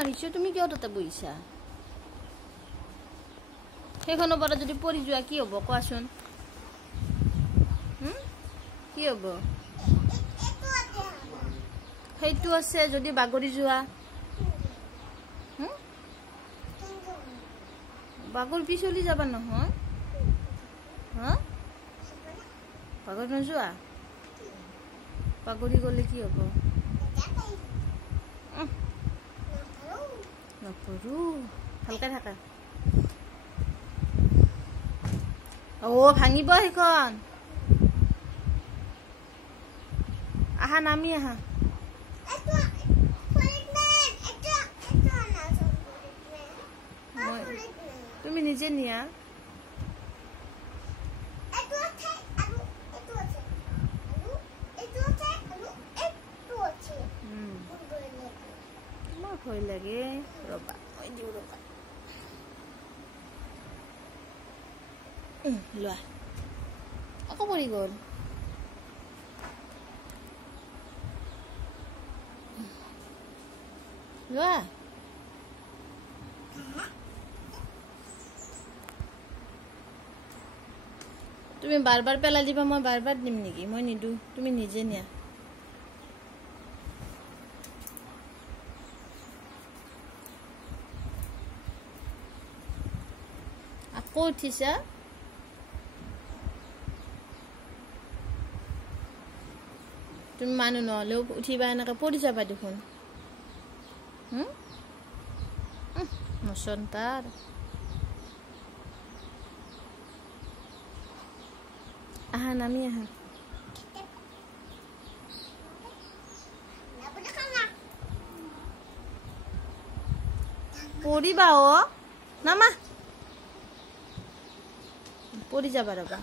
মাৰিছো তুমি কিয় তাতে বহিছা সেইখনৰ পৰা যদি পৰি যোৱা কি হ'ব কোৱাচোন কি হ'ব সেইটো আছে যদি বাগৰি যোৱা বাগৰ পিছলি যাবা নহয় হা বাগৰ নোযোৱা বাগৰি গ'লে কি হ'ব নপৰো ভালকে থাকা ভাঙিব সেইখন আহা নামি আহা তুমি নিজে নিয়া ভয় লাগে ৰবা মই দিওঁ ৰবা লোৱা আকৌ পৰি গ'ল লোৱা তুমি বাৰ বাৰ পেলাই দিবা মই বাৰ বাৰ দিম নেকি মই নিদো তুমি নিজে নিয়া আকৌ উঠিছা তুমি মানুহ নহ'লেও উঠিবা এনেকৈ পৰি যাবা দেখোন মচন তাৰ আহা নামি আহা পৰিবা নামা পৰি যাবা ৰবা